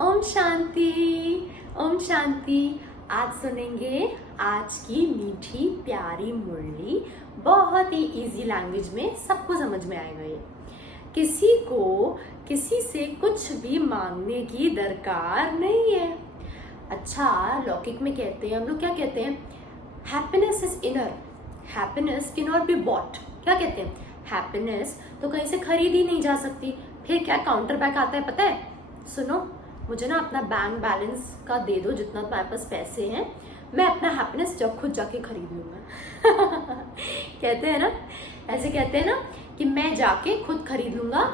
ओम शांति। ओम शांति। आज सुनेंगे आज की मीठी प्यारी मुरली, बहुत ही इजी लैंग्वेज में, सबको समझ में आएगा ये। किसी को किसी से कुछ भी मांगने की दरकार नहीं है। अच्छा, लौकिक में कहते हैं हम लोग, क्या कहते हैं? Happiness is inner, happiness can not be bought. क्या कहते हैं? हैप्पीनेस तो कहीं से खरीदी नहीं जा सकती। फिर क्या काउंटर बैक आता है पता है? सुनो, मुझे ना अपना बैंक बैलेंस का दे दो, जितना तुम्हारे पास पैसे हैं, मैं अपना हैप्पीनेस जब खुद जाके खरीद लूंगा। कहते हैं ना, ऐसे कहते हैं ना कि मैं जाके खुद खरीद लूंगा,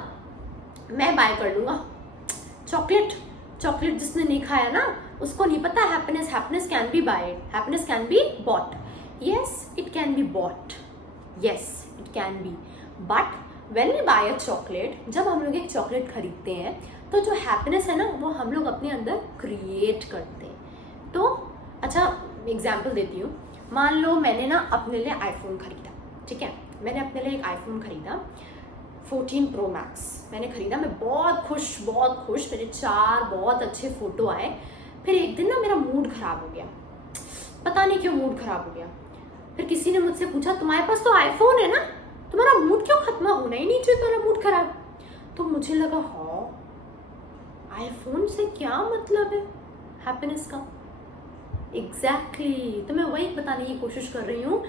मैं बाय कर लूंगा। चॉकलेट, चॉकलेट जिसने नहीं खाया ना, उसको नहीं पता happiness, happiness can be buyed, happiness can be bought. Yes, it can be bought, yes it can be, but when we buy a chocolate, जब हम लोग एक चॉकलेट खरीदते हैं तो जो हैप्पीनेस है ना, वो हम लोग अपने अंदर क्रिएट करते हैं। तो अच्छा, एग्जाम्पल देती हूँ। मान लो मैंने ना अपने लिए आईफोन खरीदा, ठीक है, मैंने अपने लिए एक आईफोन खरीदा 14 प्रो मैक्स मैंने खरीदा। मैं बहुत खुश, मेरे 4 बहुत अच्छे फोटो आए। फिर एक दिन ना मेरा मूड खराब हो गया, पता नहीं क्यों मूड खराब हो गया। फिर किसी ने मुझसे पूछा, तुम्हारे पास तो आईफोन है ना, तुम्हारा मूड क्यों खत्म होना ही नहीं चाहिए तुम्हारा मूड खराब। तो मुझे लगा, हाँ आईफोन से क्या मतलब है हैप्पीनेस का। एग्जैक्टली, तो मैं वही बताने की कोशिश कर रही हूँ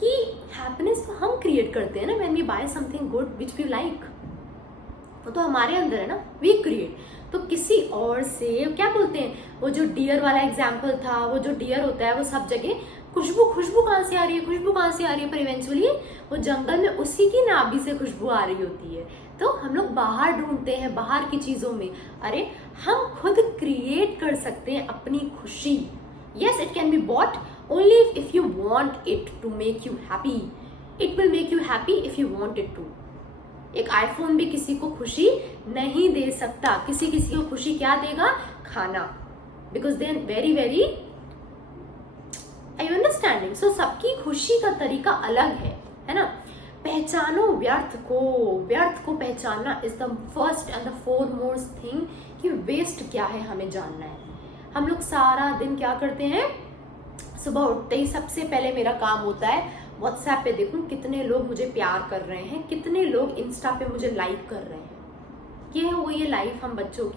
कि हैप्पीनेस तो हम क्रिएट करते हैं ना, when we buy something good which we like, वो तो हमारे अंदर है ना, वी क्रिएट। तो किसी और से क्या बोलते हैं, वो जो डियर वाला एग्जाम्पल था, वो जो डियर होता है वो सब जगह खुशबू कहाँ से आ रही है, खुशबू कहाँ से आ रही है, पर इवेंचुअली वो जंगल में उसी की नाभि से खुशबू आ रही होती है। तो हम लोग बाहर ढूंढते हैं, बाहर की चीजों में। अरे हम खुद क्रिएट कर सकते हैं अपनी खुशी। Yes, it can be bought only if you want it to make you happy. It will make you happy if you want it to. एक आईफोन भी किसी को खुशी नहीं दे सकता। किसी को खुशी क्या देगा? खाना। Because they are very very understanding. So सबकी खुशी का तरीका अलग है ना। पहचानो व्यर्थ को पहचानना is the first and the foremost thing कि वेस्ट क्या है, हमें जानना है। हम लोग सारा दिन क्या करते हैं? सुबह उठते ही सबसे पहले मेरा काम होता है व्हाट्सएप पे देखूं कितने लोग मुझे प्यार कर रहे हैं, कितने लोग इंस्टा पे मुझे लाइक कर रहे हैं। ये हो गई है लाइफ हम बच्चों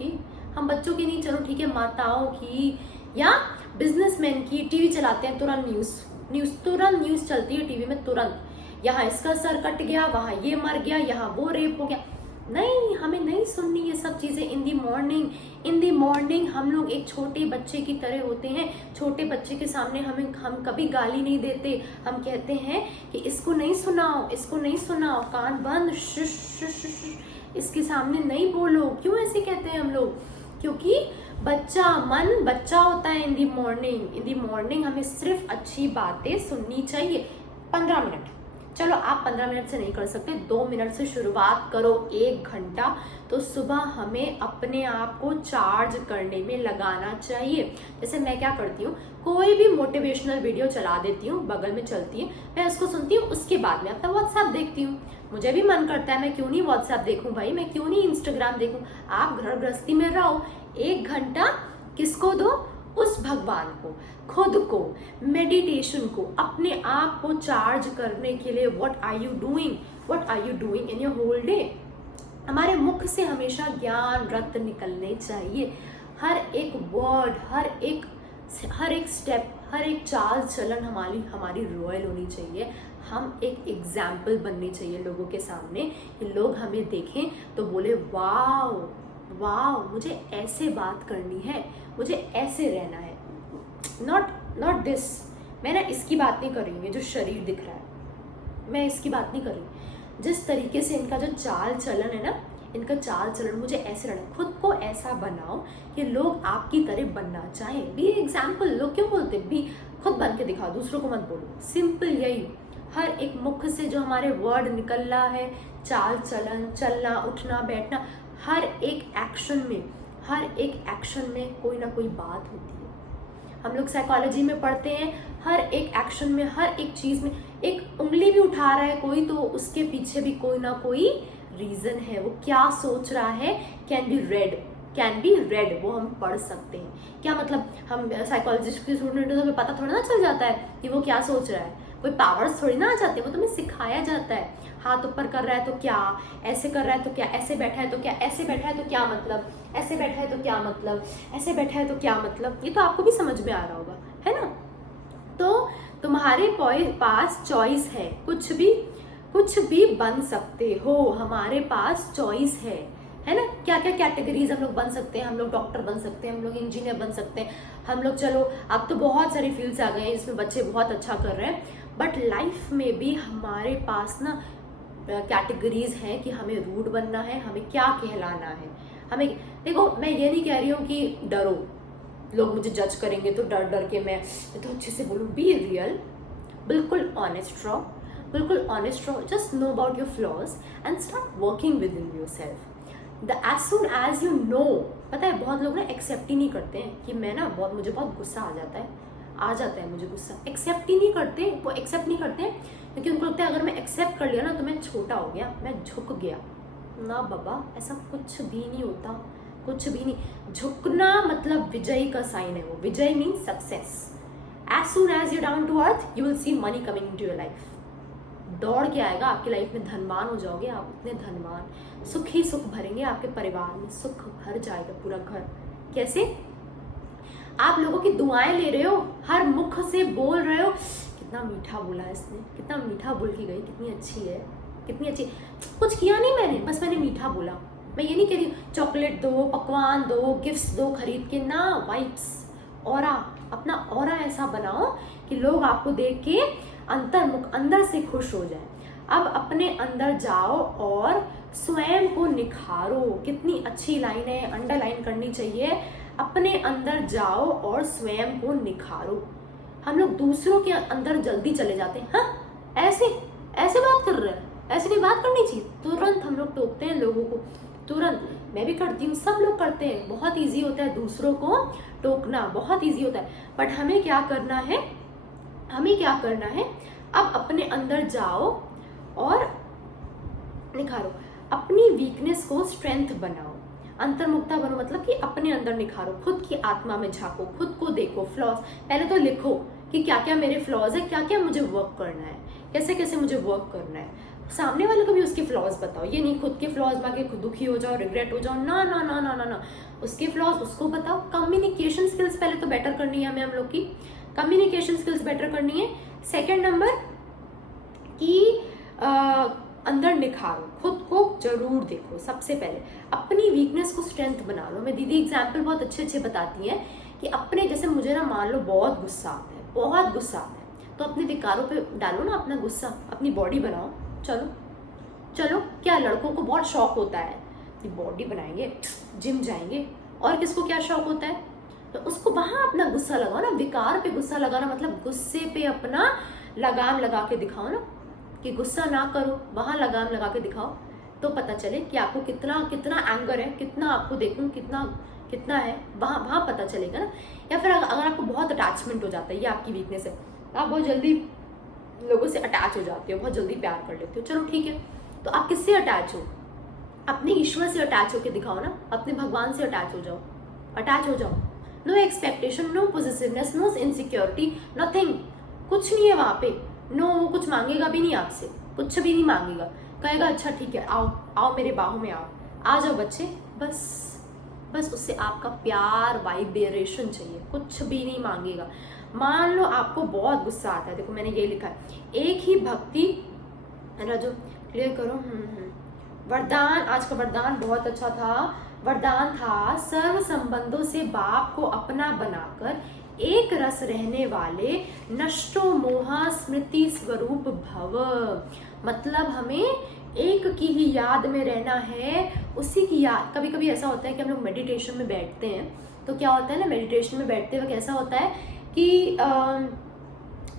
की नहीं, चलो ठीक है, माताओं की या बिजनेसमैन की। टीवी चलाते हैं, तुरंत न्यूज चलती है टीवी में, तुरंत यहाँ इसका सर कट गया, वहां ये मर गया, यहाँ वो रेप हो गया। नहीं, हमें नहीं सुननी ये सब चीजें। इन दी मॉर्निंग हम लोग एक छोटे बच्चे की तरह होते हैं। छोटे बच्चे के सामने हम कभी गाली नहीं देते। हम कहते हैं कि इसको नहीं सुनाओ, कान बंद, इसके सामने नहीं बोलो। क्यों ऐसे कहते हैं हम लोग? क्योंकि मन बच्चा होता है। इन दी मॉर्निंग हमें सिर्फ अच्छी बातें सुननी चाहिए। 15 मिनट, चलो आप 15 मिनट से नहीं कर सकते, 2 मिनट से शुरुआत करो, 1 घंटा। तो सुबह हमें अपने आप को चार्ज करने में लगाना चाहिए। जैसे मैं क्या करती हूँ, कोई भी मोटिवेशनल वीडियो चला देती हूँ, बगल में चलती है, मैं उसको सुनती हूँ, उसके बाद में अपना व्हाट्सएप देखती हूँ। मुझे भी मन करता है, मैं क्यों नहीं व्हाट्सएप देखूं भाई, मैं क्यों नहीं इंस्टाग्राम देखूं। आप घर गृहस्थी में रहो, 1 घंटा किसको दो? उस भगवान को, खुद को, मेडिटेशन को, अपने आप को चार्ज करने के लिए। What are you doing in your whole day? हमारे मुख से हमेशा ज्ञान रत्न निकलने चाहिए। हर एक वर्ड, हर एक स्टेप, हर एक चाल चलन हमारी रॉयल होनी चाहिए। हम एक एग्जाम्पल बननी चाहिए लोगों के सामने, कि लोग हमें देखें तो बोले वाओ, मुझे ऐसे बात करनी है, मुझे ऐसे रहना है। Not this. मैं ना इसकी बात नहीं कर रही हूँ, ये जो शरीर दिख रहा है, मैं इसकी बात नहीं कर रही। जिस तरीके से इनका जो चाल चलन है ना, इनका चाल चलन मुझे ऐसे रहना। खुद को ऐसा बनाओ कि लोग आपकी तरह बनना चाहें। Be example. लोग क्यों बोलते बी, खुद बन के दिखाओ, दूसरों को मत बोलो। सिंपल यही। हर एक मुख से जो हमारे वर्ड निकल रहा है, चाल चलन, चलना, उठना, बैठना, हर एक एक्शन में कोई ना कोई बात होती है। हम लोग साइकोलॉजी में पढ़ते हैं, हर एक एक्शन में, हर एक चीज में, एक उंगली भी उठा रहा है कोई, तो उसके पीछे भी कोई ना कोई रीजन है। वो क्या सोच रहा है can be red. Can be red, वो हम पढ़ सकते हैं। क्या मतलब, हम साइकोलॉजिस्ट के स्टूडेंट तो हमें पता थोड़ा ना चल जाता है कि वो क्या सोच रहा है, कोई पावर्स थोड़ी ना आ जाते, वो तुम्हें सिखाया जाता है। हाथ ऊपर कर रहा है तो क्या, ऐसे कर रहा है तो क्या, ऐसे बैठा है तो क्या, ऐसे बैठा है तो क्या मतलब, ऐसे बैठा है तो क्या मतलब, ऐसे बैठा है तो क्या मतलब, ये तो आपको भी समझ में आ रहा होगा, है ना। तो तुम्हारे पास चॉइस है, कुछ भी बन सकते हो, हमारे पास चॉइस है ना। क्या क्या कैटेगरीज हम लोग बन सकते हैं, हम लोग डॉक्टर बन सकते हैं, हम लोग इंजीनियर बन सकते हैं, हम लोग, चलो अब तो बहुत सारी फील्ड्स आ गए हैं जिसमें बच्चे बहुत अच्छा कर रहे हैं, बट लाइफ में भी हमारे पास ना कैटेगरीज हैं कि हमें रूड बनना है, हमें क्या कहलाना है। हमें देखो, मैं ये नहीं कह रही हूँ कि डरो, लोग मुझे जज करेंगे तो डर डर के मैं तो अच्छे से बोलूँ। बी रियल, बिल्कुल ऑनेस्ट रहो, बिल्कुल ऑनेस्ट रहो, just know about your flaws and start working within yourself. As soon as you know, पता है बहुत लोग ना एक्सेप्ट ही नहीं करते हैं कि मैं ना मुझे बहुत गुस्सा आ जाता है मुझे गुस्सा, एक्सेप्ट ही नहीं करते, वो एक्सेप्ट नहीं करते क्योंकि उनको लगता है अगर मैं एक्सेप्ट कर लिया ना तो मैं छोटा हो गया, मैं झुक गया। ना बाबा, ऐसा कुछ भी नहीं होता, कुछ भी नहीं। झुकना मतलब विजय का साइन है, वो विजय mean success. As soon as you down to earth you will see money coming into your life, दौड़ के आएगा आपकी लाइफ में, धनवान हो जाओगे आप, इतने धनवान, सुख ही सुख भरेंगे आपके परिवार में, सुख भर जाएगा पूरा घर। कैसे? आप लोगों की दुआएं ले रहे हो, हर मुख से बोल रहे हो, कितना मीठा बोला है इसने, कितना मीठा बोल के गई, कितनी अच्छी है, कितनी अच्छी। कुछ किया नहीं मैंने, बस मैंने मीठा बोला। मैं ये नहीं कह रही चॉकलेट दो, पकवान दो, गिफ्ट्स दो खरीद के, ना, वाइब्स, ऑरा, अपना ऑरा ऐसा बनाओ कि लोग आपको देख के अंदर से खुश हो जाए। अब अपने अंदर जाओ और स्वयं को निखारो। कितनी अच्छी लाइन है, अंडरलाइन करनी चाहिए। अपने अंदर जाओ और स्वयं को निखारो। हम लोग दूसरों के अंदर जल्दी चले जाते हैं, हाँ ऐसे ऐसे बात कर रहे हैं, ऐसे नहीं बात करनी चाहिए, तुरंत हम लोग टोकते हैं लोगों को, तुरंत। मैं भी करती हूँ, सब लोग करते हैं, बहुत ईजी होता है दूसरों को टोकना, बहुत ईजी होता है। बट हमें क्या करना है, अब अपने अंदर जाओ और निखारो, अपनी वीकनेस को स्ट्रेंथ बनाओ, अंतर्मुक्ता बनो, मतलब कि अपने अंदर निखारो, खुद की आत्मा में झांको, खुद को देखो, फ्लॉज पहले तो लिखो कि क्या क्या मेरे फ्लॉज है, क्या क्या मुझे वर्क करना है, कैसे कैसे मुझे वर्क करना है। सामने वाले को भी उसके फ्लॉज बताओ, ये नहीं खुद के फ्लॉज मांगे खुद दुखी हो जाओ, रिग्रेट हो जाओ, ना ना ना ना ना ना, उसके फ्लॉज उसको बताओ। कम्युनिकेशन स्किल्स पहले तो बेटर करनी है हमें, हम लोग की कम्युनिकेशन स्किल्स बेटर करनी है। सेकेंड नंबर कि अंदर निखारो, खुद को जरूर देखो, सबसे पहले अपनी वीकनेस को स्ट्रेंथ बना लो। मैं दीदी एग्जाम्पल बहुत अच्छे अच्छे बताती हैं कि अपने, जैसे मुझे ना मान लो बहुत गुस्सा आता है, बहुत गुस्सा आता है, तो अपने विकारों पे डालो ना अपना गुस्सा, अपनी बॉडी बनाओ, चलो चलो। क्या लड़कों को बहुत शौक होता है कि बॉडी बनाएंगे, जिम जाएंगे, और किसको क्या शौक होता है, तो उसको वहां अपना गुस्सा लगाओ ना, विकार पे गुस्सा लगाना मतलब गुस्से पे अपना लगाम लगा के दिखाओ ना, कि गुस्सा ना करो, वहां लगाम लगा के दिखाओ, तो पता चले कि आपको कितना कितना एंगर है, कितना आपको देखूं कितना कितना है, वहां पता चलेगा ना। या फिर अगर आपको बहुत अटैचमेंट हो जाता है, ये आपकी वीकनेस है, आप बहुत जल्दी लोगों से अटैच हो जाते हो, बहुत जल्दी प्यार कर लेते हो, चलो ठीक है, तो आप किससे अटैच हो, अपने ईश्वर से अटैच होकर दिखाओ ना, अपने भगवान से अटैच हो जाओ। No expectation, no positiveness, no insecurity, nothing, कुछ नहीं है वहां पे। नो, वो कुछ मांगेगा भी नहीं आपसे, कुछ भी नहीं मांगेगा, कहेगा अच्छा ठीक है, आओ आओ मेरे बाहों में आओ, आ जाओ बच्चे, बस उससे आपका प्यार, वाइब्रेशन चाहिए, कुछ भी नहीं मांगेगा। मान लो आपको बहुत गुस्सा आता है, देखो मैंने ये लिखा है, एक ही भक्ति रजो, क्लियर करो। वरदान, आज का वरदान बहुत अच्छा था। वरदान था, सर्व संबंधों से बाप को अपना बनाकर एक रस रहने वाले, नष्टो मोहा स्मृति स्वरूप भव। मतलब हमें एक की ही याद में रहना है, उसी की याद। कभी कभी ऐसा होता है कि हम लोग मेडिटेशन में बैठते हैं, तो क्या होता है ना, मेडिटेशन में बैठते वक्त ऐसा होता है कि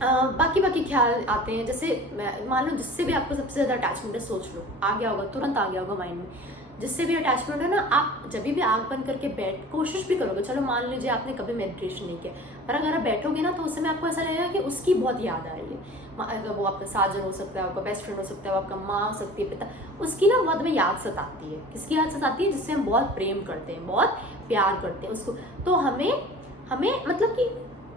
बाकी ख्याल आते हैं, जैसे मान लो जिससे भी आपको सबसे ज्यादा अटैचमेंट है, सोच लो, आ गया होगा, तुरंत आ गया होगा माइंड में, जिससे भी अटैचमेंट है ना, आप जब भी आंख बंद करके कोशिश भी करोगे, चलो मान लीजिए आपने कभी मेडिटेशन नहीं किया, पर अगर आप बैठोगे ना तो उस समय आपको ऐसा लगेगा कि उसकी बहुत याद आ रही है। अगर वो आपका साजन हो सकता है, आपका बेस्ट फ्रेंड हो सकता है, वो आपका माँ हो सकती है, पिता, उसकी ना बहुत में याद सताती है। किसकी याद सताती है? जिससे हम बहुत प्रेम करते हैं, बहुत प्यार करते हैं उसको। तो हमें मतलब कि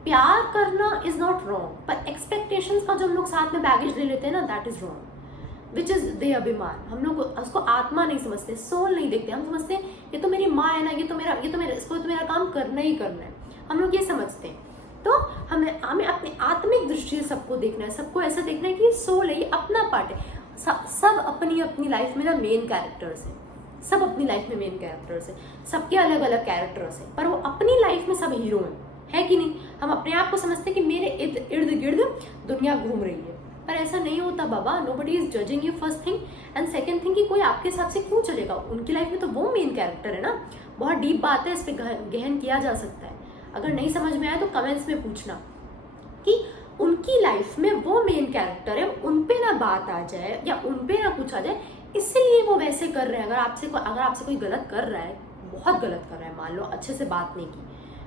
प्यार करना इज नॉट रॉन्ग, पर एक्सपेक्टेशंस का जो हम लोग साथ में बैगेज ले लेते हैं ना, that is wrong, which is they अभिमान। हम लोग उसको आत्मा नहीं समझते, सोल नहीं देखते। हम समझते हैं ये तो मेरी माँ है ना, ये तो मेरा इसको तो मेरा काम करना ही करना है, हम लोग ये समझते हैं। तो हमें अपनी आत्मिक दृष्टि से सबको देखना है, सबको ऐसा देखना है कि सोल है, ये अपना पार्ट है। सब अपनी अपनी लाइफ में ना मेन कैरेक्टर्स हैं, सब अपनी लाइफ में मेन कैरेक्टर्स हैं, सबके अलग अलग कैरेक्टर्स हैं, पर वो अपनी लाइफ में सब हीरो हैं, है कि नहीं? हम अपने आप को समझते हैं कि मेरे इर्द गिर्द दुनिया घूम रही है, पर ऐसा नहीं होता बाबा। Nobody is judging you, first thing. And second thing कि कोई आपके हिसाब से क्यों चलेगा? उनकी लाइफ में तो वो मेन कैरेक्टर है ना। बहुत डीप बात है, इस पर गहन किया जा सकता है। अगर नहीं समझ में आया तो कमेंट्स में पूछना कि उनकी लाइफ में वो मेन कैरेक्टर है, उन पे ना बात आ जाए या उन पे ना कुछ आ जाए, इसलिए वो वैसे कर रहे हैं। अगर आपसे कोई गलत कर रहा है, बहुत गलत कर रहा है, मान लो अच्छे से बात नहीं की,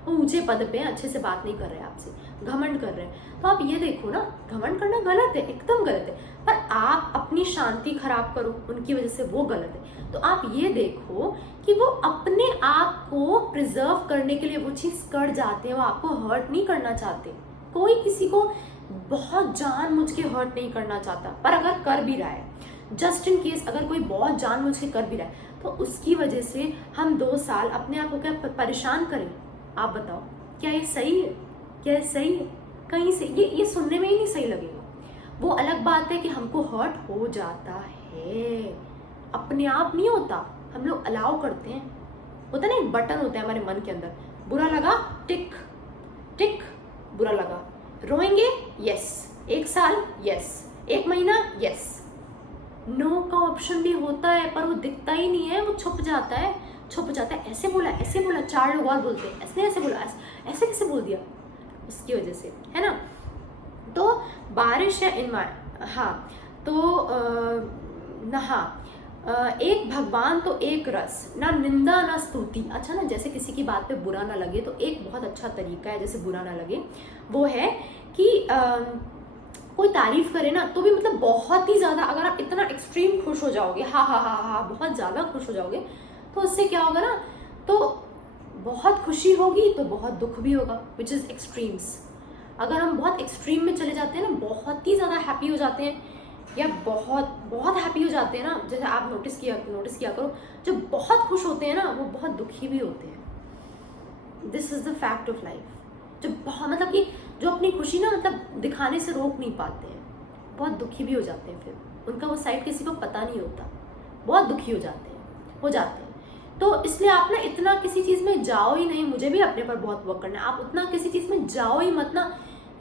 वो ऊंचे पद पे अच्छे से बात नहीं कर रहे हैं आपसे, घमंड कर रहे हैं, तो आप ये देखो ना, घमंड करना गलत है, एकदम गलत है, पर आप अपनी शांति खराब करो उनकी वजह से, वो गलत है। तो आप ये देखो कि वो अपने आप को प्रिजर्व करने के लिए वो चीज कर जाते हैं, वो आपको हर्ट नहीं करना चाहते। कोई किसी को बहुत जानबूझ के हर्ट नहीं करना चाहता, पर अगर कर भी रहा है, जस्ट इन केस अगर कोई बहुत जानबूझ के कर भी रहा है, तो उसकी वजह से हम 2 साल अपने आप को क्या परेशान करें? आप बताओ, क्या ये सही है? क्या ये सही है? कहीं से ये सुनने में ही नहीं सही लगेगा। वो अलग बात है कि हमको हर्ट हो जाता है, अपने आप नहीं होता, हम लोग अलाउ करते हैं। होता है ना, एक बटन होता है हमारे मन के अंदर, बुरा लगा टिक टिक, बुरा लगा, रोएंगे यस, 1 साल यस, 1 महीना यस, नो का ऑप्शन भी होता है, पर वो दिखता ही नहीं है, वो छुप जाता है। ऐसे बोला 4 लोग और बोलते हैं, ऐसे बोला, ऐसे कैसे बोल दिया, उसकी वजह से, है ना। तो बारिश या हाँ, तो एक भगवान तो एक रस, ना निंदा ना स्तुति। अच्छा ना, जैसे किसी की बात पे बुरा ना लगे, तो एक बहुत अच्छा तरीका है जैसे बुरा ना लगे, वो है कि कोई तारीफ करे ना तो भी मतलब बहुत ही ज्यादा, अगर आप इतना एक्सट्रीम खुश हो जाओगे, हा, बहुत ज्यादा खुश हो जाओगे, तो उससे क्या होगा ना, तो बहुत खुशी होगी तो बहुत दुख भी होगा, विच इज एक्सट्रीम्स। अगर हम बहुत एक्सट्रीम में चले जाते हैं ना, बहुत ही ज्यादा हैप्पी हो जाते हैं या बहुत हैप्पी हो जाते हैं ना, जैसे आप नोटिस किया करो, जो बहुत खुश होते हैं ना वो बहुत दुखी भी होते हैं। This is the fact of life. जो बहुत मतलब कि जो अपनी खुशी ना मतलब दिखाने से रोक नहीं पाते हैं, बहुत दुखी भी हो जाते हैं, फिर उनका वो साइड किसी को पता नहीं होता, बहुत दुखी हो जाते हैं। तो इसलिए आप ना इतना किसी चीज में जाओ ही नहीं। मुझे भी अपने पर बहुत वर्क करना है। आप उतना किसी चीज में जाओ ही मत ना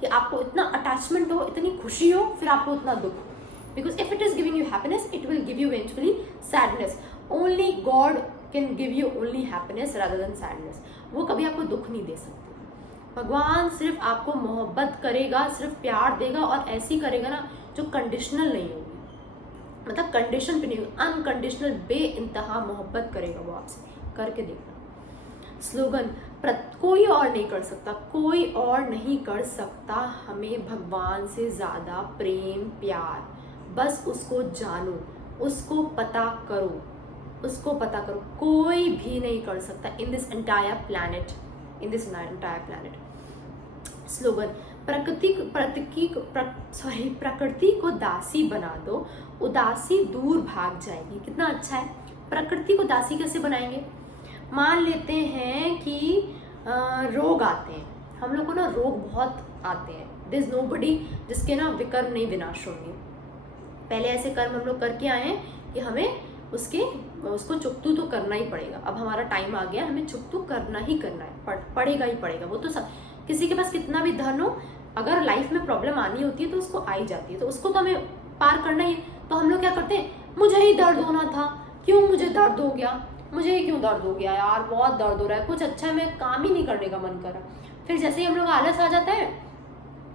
कि आपको इतना अटैचमेंट हो, इतनी खुशी हो, फिर आपको उतना दुख हो। Because if it is giving you happiness, it will give you eventually sadness. Only God can give you only happiness rather than sadness. वो कभी आपको दुख नहीं दे सकते। भगवान सिर्फ आपको मोहब्बत करेगा, सिर्फ प्यार देगा, और ऐसी करेगा ना जो कंडीशनल नहीं होगी, मतलब कंडीशन पे नहीं, अनकंडीशनल बे इंतहा मोहब्बत करेगा वो आपसे। करके देखना। स्लोगन, कोई और नहीं कर सकता, कोई और नहीं कर सकता हमें भगवान से ज्यादा प्रेम प्यार। बस उसको जानो, उसको पता करो, कोई भी नहीं कर सकता in this entire planet. Slogan, प्रकृति को दासी बना दो, उदासी दूर भाग जाएगी। कितना अच्छा है। प्रकृति को दासी कैसे बनाएंगे? मान लेते हैं कि रोग आते हैं, हम लोग को ना रोग बहुत आते हैं। देयर इज नोबडी जिसके ना विकर्म नहीं विनाश होंगे। पहले ऐसे कर्म हम लोग करके आए हैं कि हमें उसको चुकतू तो करना ही पड़ेगा। अब हमारा टाइम आ गया, हमें चुकतू करना ही करना है, पड़ेगा ही पड़ेगा। वो तो सब, किसी के पास कितना भी धन हो, अगर लाइफ में प्रॉब्लम आनी होती है तो उसको आ ही जाती है, तो उसको तो हमें पार करना ही है। तो हम लोग क्या करते हैं, मुझे ही दर्द होना था, क्यों मुझे दर्द हो गया, मुझे ही क्यों दर्द हो गया यार, बहुत दर्द हो रहा है, कुछ अच्छा मैं काम ही नहीं करने का मन कर रहा। फिर जैसे ही हम लोग आलस आ जाता है,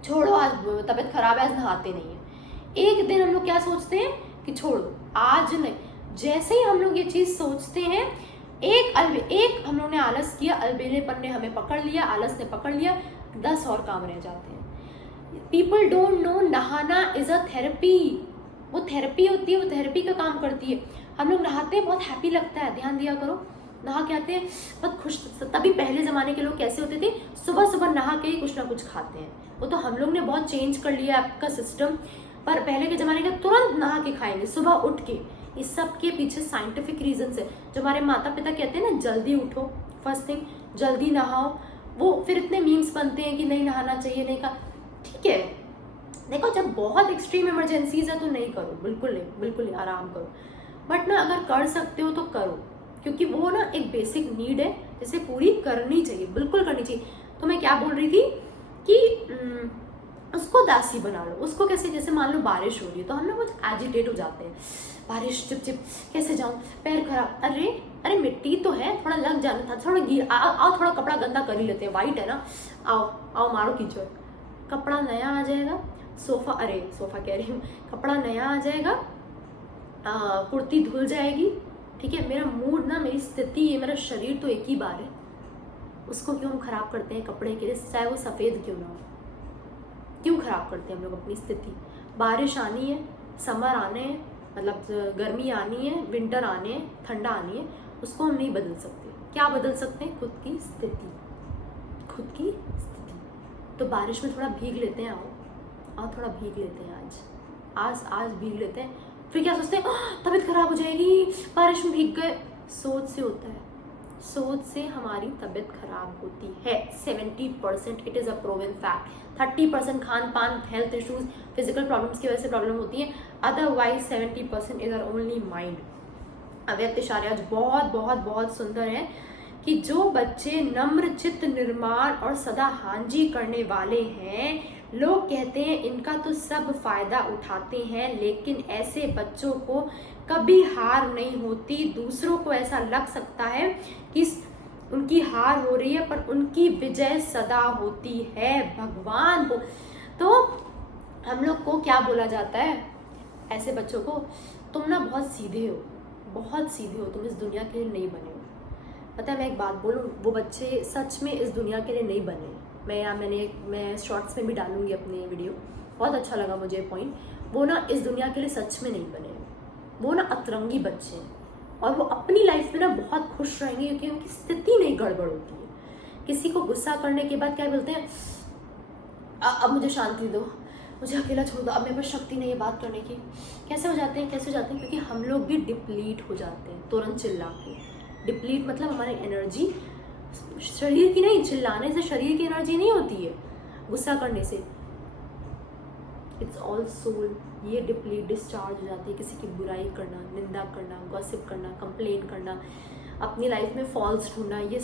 छोड़ो आज तबीयत खराब है, आज नहाते नहीं है। एक दिन हम लोग क्या सोचते हैं कि छोड़ो आज नहीं, जैसे ही हम लोग ये चीज सोचते हैं, एक हम लोग ने आलस किया, अलबेलेपन ने हमें पकड़ लिया, आलस ने पकड़ लिया, 10 और काम रह जाते हैं। पीपल डोंट नो नहाना इज अ थेरेपी। वो थेरेपी होती है, वो थेरेपी का काम करती है। हम लोग नहाते हैं, बहुत हैप्पी लगता है, ध्यान दिया करो, नहा के आते हैं बहुत खुश। तभी पहले ज़माने के लोग कैसे होते थे, सुबह सुबह नहा के ही कुछ ना कुछ खाते हैं। वो तो हम लोग ने बहुत चेंज कर लिया आपका सिस्टम, पर पहले के ज़माने के तुरंत नहा के खाएंगे सुबह उठ के। इस सब के पीछे साइंटिफिक रीजंस है। जो हमारे माता पिता कहते हैं ना, जल्दी उठो, फर्स्ट थिंग जल्दी नहाओ, वो फिर इतने मीम्स बनते हैं कि नहीं नहाना चाहिए, नहीं का, ठीक है। देखो, जब बहुत एक्सट्रीम इमरजेंसीज है तो नहीं करो, बिल्कुल नहीं, बिल्कुल नहीं, आराम करो। बट ना, अगर कर सकते हो तो करो, क्योंकि वो ना एक बेसिक नीड है जिसे पूरी करनी चाहिए, बिल्कुल करनी चाहिए। तो मैं क्या बोल रही थी कि उसको दासी बना लो। उसको कैसे, जैसे मान लो बारिश हो रही है तो हम लोग कुछ एजिटेट हो जाते हैं, बारिश चिप चिप, कैसे जाऊँ, पैर खराब, अरे अरे मिट्टी तो है, थोड़ा लग जाना था, थोड़ा गिर, आओ थोड़ा कपड़ा गंदा कर ही लेते हैं, वाइट है ना, आओ आओ मारो कीचड़, कपड़ा नया आ जाएगा, सोफा, अरे सोफा कह रही हूँ, कपड़ा नया आ जाएगा, कुर्ती धुल जाएगी, ठीक है। मेरा मूड ना, मेरी स्थिति, ये मेरा शरीर तो एक ही बार है, उसको क्यों हम खराब करते हैं कपड़े के लिए, चाहे वो सफ़ेद क्यों ना हो, क्यों खराब करते हैं हम लोग अपनी स्थिति। बारिश आनी है, समर आने हैं, मतलब गर्मी आनी है, विंटर आने हैं, ठंडा आनी है, उसको हम नहीं बदल सकते। क्या बदल सकते हैं? खुद की स्थिति, खुद की स्थिति। तो बारिश में थोड़ा भीग लेते हैं, आओ थोड़ा भीग लेते हैं, आज भीग लेते हैं। फिर क्या सोचते हैं, तबीयत खराब हो जाएगी, बारिश में भीग गए। सोच से होता है, सोच से हमारी तबीयत खराब होती है। 70% it is a proven fact. 30% Khan पान, हेल्थ इश्यूज, फिजिकल प्रॉब्लम्स की वजह से प्रॉब्लम होती है, otherwise 70% is our only mind. अव्यक्त इशारे आज बहुत बहुत बहुत सुंदर है कि जो बच्चे नम्र चित्त, निर्माण और सदा हांजी करने वाले हैं, लोग कहते हैं इनका तो सब फायदा उठाते हैं, लेकिन ऐसे बच्चों को कभी हार नहीं होती। दूसरों को ऐसा लग सकता है कि उनकी हार हो रही है, पर उनकी विजय सदा होती है, भगवान को। तो हम लोग को क्या बोला जाता है ऐसे बच्चों को, तुम ना बहुत सीधे हो, बहुत सीधे हो, तुम इस दुनिया के लिए नहीं बने हो। पता है, मैं एक बात बोलूं, वो बच्चे सच में इस दुनिया के लिए नहीं बने। मैं शॉर्ट्स में भी डालूंगी अपने वीडियो, बहुत अच्छा लगा मुझे पॉइंट। वो ना इस दुनिया के लिए सच में नहीं बने, वो ना अतरंगी बच्चे हैं, और वो अपनी लाइफ में ना बहुत खुश रहेंगे, क्योंकि उनकी स्थिति नहीं गड़बड़ होती है। किसी को गुस्सा करने के बाद क्या बोलते हैं, अब मुझे शांति दो, मुझे अकेला छोड़ दो, अब मेरे पास शक्ति नहीं है बात करने की। कैसे हो जाते हैं, क्योंकि हम लोग भी डिप्लीट हो जाते हैं तुरंत चिल्ला के। डिप्लीट मतलब हमारी एनर्जी, शरीर की नहीं, चिल्लाने से शरीर की एनर्जी नहीं होती है, गुस्सा करने से इट्स ऑल सोल, ये डिप्लीट, डिस्चार्ज हो जाती है। किसी की बुराई करना, निंदा करना, गॉसिप करना, कंप्लेन करना, अपनी लाइफ में फॉल्स ढूंढना, ये